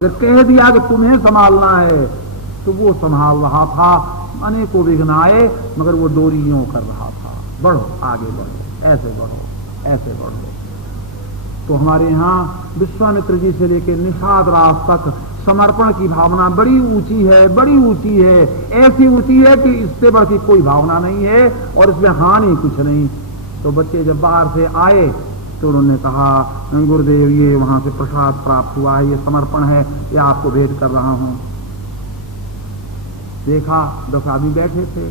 अगर कह दिया कि तुम्हें संभालना है तो वो संभाल रहा था। अनेकों विघ्न आए मगर वो डोरी यूं कर रहा था, बढ़ो आगे बढ़ो, ऐसे बढ़ो ऐसे बढ़ो। तो हमारे यहाँ विश्वामित्र जी से लेकर निषाद राज तक समर्पण की भावना बड़ी ऊंची है, बड़ी ऊंची है, ऐसी ऊंची है कि इससे बढ़ की कोई भावना नहीं है और इसमें हानि कुछ नहीं। तो बच्चे जब बाहर से आए तो उन्होंने कहा, गुरुदेव ये वहां से प्रसाद प्राप्त हुआ है, ये समर्पण है, ये आपको भेंट कर रहा हूं। देखा 10 आदमी बैठे थे,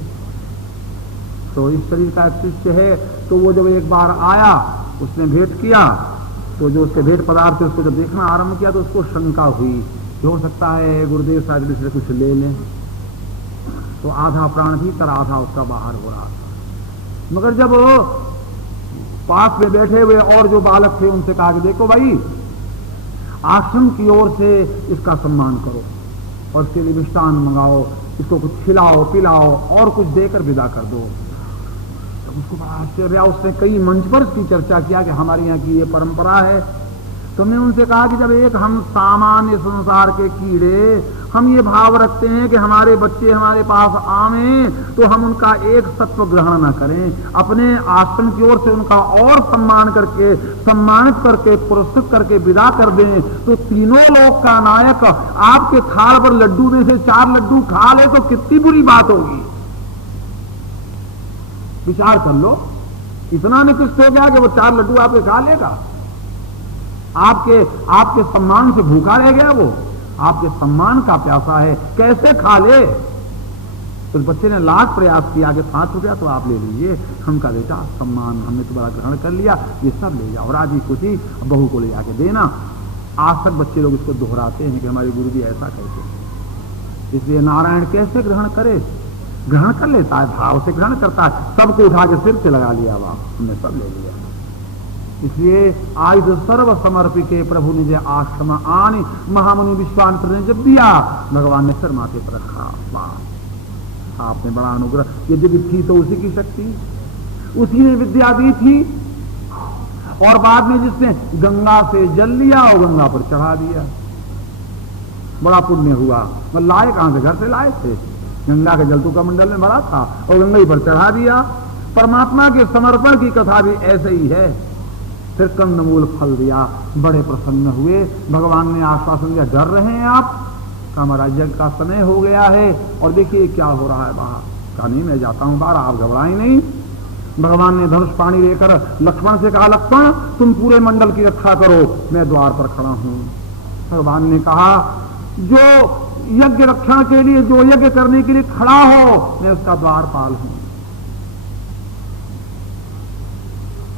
तो इस शरीर का शिष्य है, तो वो जब एक बार आया उसने भेंट किया, तो जो उसके भेंट पदार्थ थे उसको जब देखना आरंभ किया तो उसको शंका हुई कि हो सकता है गुरुदेव शायद इससे कुछ ले लें। तो आधा प्राण भीतर आधा उसका बाहर हो रहा था। मगर जब पास में बैठे हुए और जो बालक थे उनसे कहा कि देखो भाई, आश्रम की ओर से इसका सम्मान करो और इसके लिए मिष्टान मंगाओ, इसको कुछ खिलाओ पिलाओ और कुछ देकर विदा कर दो। तो उसको बड़ा आश्चर्य, उसने कई मंच पर इसकी चर्चा किया कि हमारे यहाँ की ये परंपरा है। तो मैं उनसे कहा कि जब एक हम सामान्य संसार के कीड़े हम ये भाव रखते हैं कि हमारे बच्चे हमारे पास आवे तो हम उनका एक सत्व ग्रहण न करें, अपने आश्रम की ओर से उनका और सम्मान करके सम्मानित करके पुरस्कृत करके विदा कर दें, तो तीनों लोक का नायक आपके थाल पर लड्डू में से 4 लड्डू खा ले तो कितनी बुरी बात होगी। विचार कर लो, इतना निकृष्ट हो गया कि वो 4 लड्डू आपके खा लेगा। आपके सम्मान से भूखा रह गया, वो आपके सम्मान का प्यासा है, कैसे खा ले। तो बच्चे ने लाख प्रयास किया कि 5 रुपया तो आप ले लीजिए। हम कहा बेटा सम्मान हमने तुम्हारा ग्रहण कर लिया, ये सब ले जाओ, राजी खुशी बहू को ले जाके देना। आज तक बच्चे लोग इसको दोहराते हैं कि हमारे गुरु जी ऐसा कहते हैं। इसलिए नारायण कैसे ग्रहण करे, ग्रहण कर लेता है, भाव से ग्रहण करता है, सबको उठा के सिर से लगा लिया, वाह हमने सब ले लिया। इसलिए आज सर्व समर्पिके प्रभु निज आश्रम आनी, महामुनि विश्वामित्र ने जब दिया भगवान ने सिर माथे पर रखा। वाह आपने बड़ा अनुग्रह, ये यदि थी तो उसी की शक्ति, उसी ने विद्या दी थी। और बाद में जिसने गंगा से जल लिया और गंगा पर चढ़ा दिया, बड़ा पुण्य हुआ। वह लाए कहां से, घर से लाए थे, गंगा का जल तो कमंडल में भरा था और गंगा पर चढ़ा दिया। परमात्मा के समर्पण की कथा भी ऐसे ही है। फिर कंदमूल फल दिया, बड़े प्रसन्न हुए। भगवान ने आश्वासन दिया, डर रहे हैं आप, हमारा यज्ञ का समय हो गया है और देखिए क्या हो रहा है बाहर। कहा नहीं मैं जाता हूं बाहर, आप घबराएं नहीं। भगवान ने धनुष पाणी लेकर लक्ष्मण से कहा, लक्ष्मण तुम पूरे मंडल की रक्षा करो, मैं द्वार पर खड़ा हूं। भगवान ने कहा, जो यज्ञ रक्षण के लिए, जो यज्ञ करने के लिए खड़ा हो, मैं उसका द्वारपाल हूं।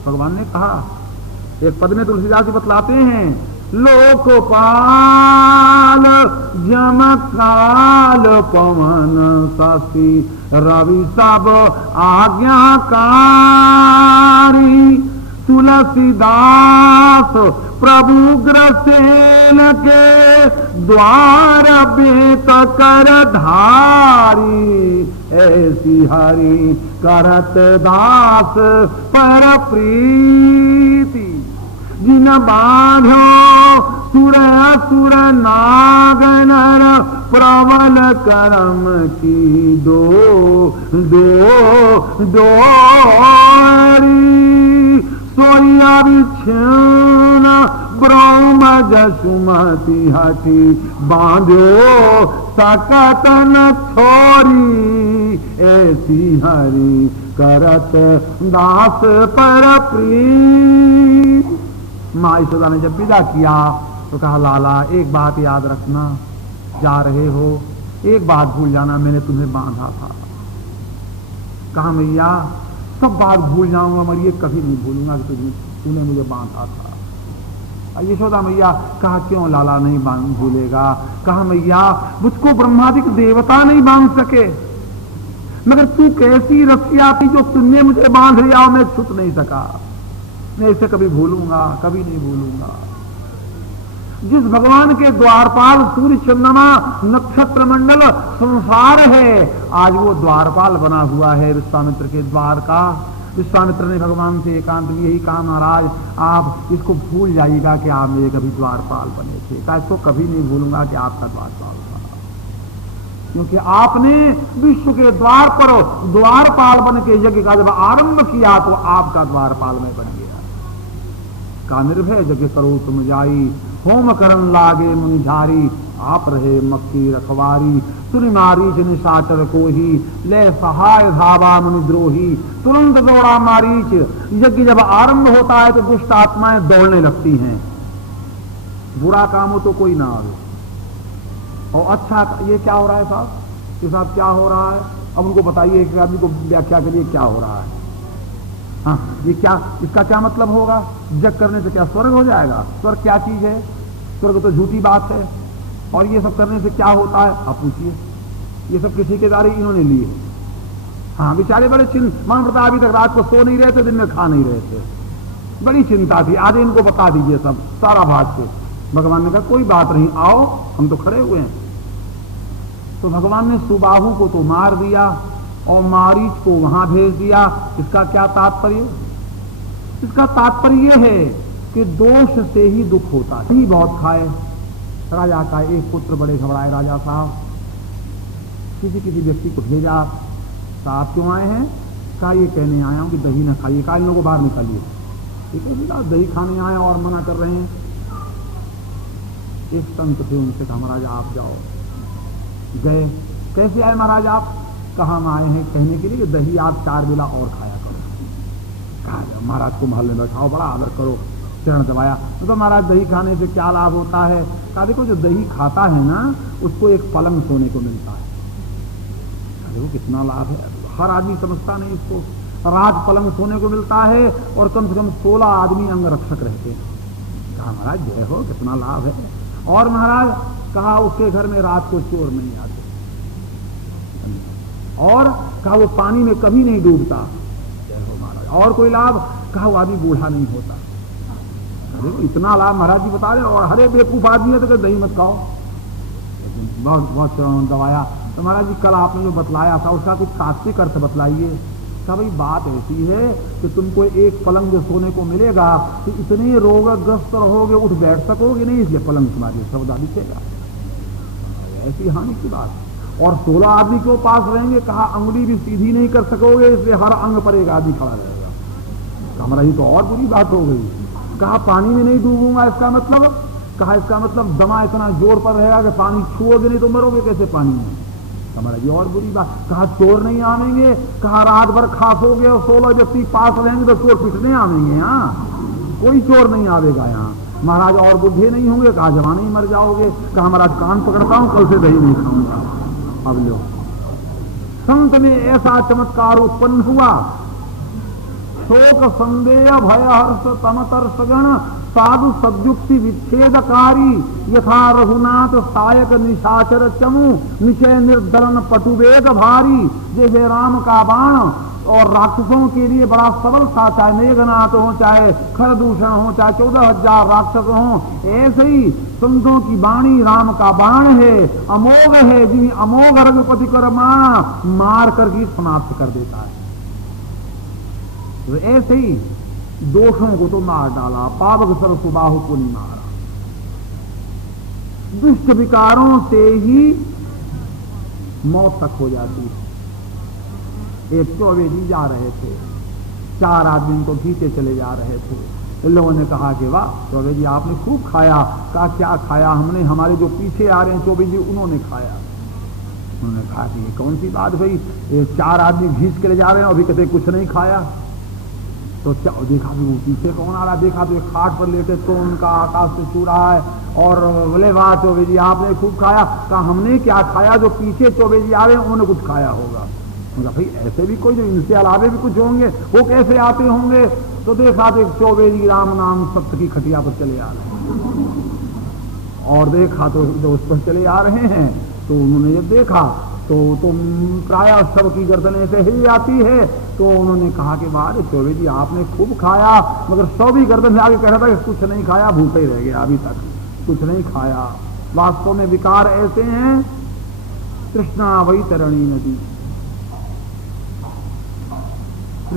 भगवान ने कहा, एक पद में तुलसीदास जी बतलाते हैं, लोकपाल जमकाल पवन शशि रवि सब आज्ञाकारी, तुलसीदास प्रभु ग्रसेन के द्वार बेत कर धारी, ऐसी हरि करत दास पर प्रीति, जिन बांधो सुर असुर नाग नर प्रबल करम की डोरी, सोया विछन ब्रह्म जसुमति हठी, बांधो सकतन छोरी, ऐसी हरि करत दास पर प्रीति। माँ यशोदा ने जब विदा किया तो कहा, लाला एक बात याद रखना, जा रहे हो एक बात भूल जाना, मैंने तुम्हें बांधा था। कहा मैया सब बात भूल जाऊंगा मगर ये कभी नहीं भूलूंगा कि तूने मुझे बांधा था। यशोदा मैया कहा, क्यों लाला नहीं भूलेगा। कहा मैया मुझको ब्रह्मादिक देवता नहीं बांध सके, मगर तू कैसी रसिया थी जो तुमने मुझे बांध लिया और मैं छूट नहीं सका। मैं इसे कभी भूलूंगा, कभी नहीं भूलूंगा। जिस भगवान के द्वारपाल सूर्य चंद्रमा नक्षत्र मंडल संसार है, आज वो द्वारपाल बना हुआ है विश्वामित्र के द्वार का। विश्वामित्र ने भगवान से एकांत में यही कहा, महाराज आप इसको भूल जाइएगा कि आप मेरे कभी द्वारपाल बने थे। कहा इसको कभी नहीं भूलूंगा कि आपका द्वारपाल था, क्योंकि आपने विश्व के द्वार पर द्वारपाल बन के यज्ञ का जब आरंभ किया तो आपका द्वारपाल में बन गया। का निर्भय जग करो तुम जाई, होम करन लागे मुनिझारी, आप रहे मक्की रखवारी, सुनि मारीच निशाचर को ही, ले सहाय धावा मुनिद्रोही, तुरंत दौड़ा मारीच। यज्ञ जब आरंभ होता है तो दुष्ट आत्माएं दौड़ने लगती हैं, बुरा काम हो तो कोई ना आवे, और अच्छा ये क्या हो रहा है साहब, ये साहब क्या हो रहा है, अब उनको बताइए, एक आदमी को व्याख्या करिए क्या हो रहा है। हाँ ये क्या, इसका क्या मतलब होगा, जग करने से क्या स्वर्ग हो जाएगा, स्वर्ग क्या चीज है, स्वर्ग तो झूठी बात है, और ये सब करने से क्या होता है आप पूछिए। ये सब किसी के द्वारा इन्होंने लिए। हाँ बेचारे बड़े मान पड़ता, अभी तक रात को सो नहीं रहे थे, दिन में खा नहीं रहे थे, बड़ी चिंता थी, आज इनको बता दीजिए सब सारा भाग से। भगवान ने कहा कोई बात नहीं, आओ हम तो खड़े हुए हैं। तो भगवान ने सुबाहु को तो मार दिया और मारीच को वहां भेज दिया। इसका क्या तात्पर्य, इसका तात्पर्य यह है कि दोष से ही दुख होता है। ही बहुत खाए, राजा का एक पुत्र बड़े घबराए, राजा साहब किसी व्यक्ति को भेजा, साहब क्यों आए हैं, कहा ये कहने आया हूं कि दही ना खाइए, कहा इन लोगों को बाहर निकालिए। ठीक है भैया, दही खाने आए और मना कर रहे हैं। एक संत थे, उनसे कहा महाराज आप जाओ, गए। कैसे आए महाराज आप, कहा हम आए हैं कहने के लिए कि दही आप 4 बेला और खाया करो। कहा महाराज को महल में बैठाओ, बड़ा आदर करो, चरण दबाया। तो महाराज दही खाने से क्या लाभ होता है, कहा देखो जो दही खाता है ना उसको एक पलंग सोने को मिलता है। देखो कितना लाभ है, हर आदमी समझता नहीं इसको। राज पलंग सोने को मिलता है और कम से कम 16 आदमी अंग रक्षक रहते हैं। कहा महाराज जय हो, कितना लाभ है। और महाराज कहा उसके घर में रात को चोर नहीं आते, और कहा वो पानी में कभी नहीं डूबता, जय हो महाराज। और कोई लाभ, कहा वो आदमी बूढ़ा नहीं होता। देखो इतना लाभ महाराज जी बता रहे, और हरे बेवकूफ आदमी है तो दही मत खाओ। बहुत बहुत दबाया। तो महाराज जी कल आपने जो बतलाया था उसका कुछ तात्विक अर्थ बतलाइए। कहा भाई बात ऐसी है कि तुमको एक पलंग जो सोने को मिलेगा तो इतने रोगग्रस्त रहोगे, उठ बैठ सकोगे नहीं, इसलिए पलंग तुम्हारे सौदा दिखेगा, ऐसी हानि की बात। और 16 आदमी क्यों पास रहेंगे, कहा अंगुली भी सीधी नहीं कर सकोगे, इसलिए हर अंग पर एक आदमी खड़ा रहेगा। हमारा ही तो और बुरी बात हो गई। कहा पानी में नहीं डूबूंगा, इसका मतलब, कहा इसका मतलब दमा इतना जोर पर रहेगा कि पानी छुओगे नहीं तो मरोगे कैसे पानी में। हमारा ये और बुरी बात। कहा चोर नहीं आवेंगे, कहा रात भर खासोगे और 16 व्यक्ति पास रहेंगे तो चोर पिटने आवेंगे, यहाँ कोई चोर नहीं आवेगा यहाँ। महाराज और बुद्धि नहीं होंगे, कहा जवानी ही मर जाओगे। कहा महाराज कान पकड़ता हूं, कल से दही नहीं खाऊंगा। अब लो, संत में ऐसा चमत्कार उत्पन्न हुआ, शोक संदेह भय हर्ष तमतर्षगण साधु सद्युक्ति विच्छेदकारी, यथा रघुनाथ सायक निशाचर चमु निचय निर्धलन पटुवेद भारी। जैसे राम का बाण और राक्षसों के लिए बड़ा सरल था, चाहे मेघनाथ हो, चाहे खरदूषण हो, चाहे 14,000 राक्षस हो, ऐसे ही संतों की वाणी राम का बाण है, अमोघ है, जिन्हें अमोघ रघुपति कर मार मार कर ही समाप्त कर देता है। तो ऐसे ही दोषों को तो मार डाला, पावक सर सुबाहु को नहीं मारा। दुष्ट विकारों से ही मौत तक हो जाती है। एक चौबेदी जा रहे थे, 4 आदमी उनको खींचे चले जा रहे थे। इन लोगों ने कहा कि वाह चौबेदी आपने खूब खाया। कहा क्या खाया, हमने, हमारे जो पीछे आ रहे हैं चौबेदी उन्होंने खाया। उन्होंने कहा कि ये कौन सी बात भाई, 4 आदमी खींच के ले जा रहे हैं, अभी कहते कुछ नहीं खाया। तो देखा भी वो पीछे कौन आ रहा, देखा तो एक खाट पर लेटे तो उनका आकाश से छू रहा है, और बोले वाह चौबेदी आपने खूब खाया। कहा हमने क्या खाया, जो पीछे चौबेदी आ रहे हैं उन्होंने कुछ खाया होगा। भाई ऐसे भी कोई जो इनसे अलावे भी कुछ होंगे, वो कैसे आते होंगे। तो देखा तो एक चौबेदी राम नाम सत्य की खटिया पर चले आ रहे हैं, और देखा तो उस पर चले आ रहे हैं। तो उन्होंने जब देखा तो प्राय सब की गर्दन ऐसे हिल जाती है। तो उन्होंने कहा कि वाह चौबेदी आपने खूब खाया, मगर 100 भी गर्दन से आगे कह रहा था कि कुछ नहीं खाया, भूखे रह गया, अभी तक कुछ नहीं खाया। वास्तव में विकार ऐसे हैं, तृष्णा वही तरणी नदी।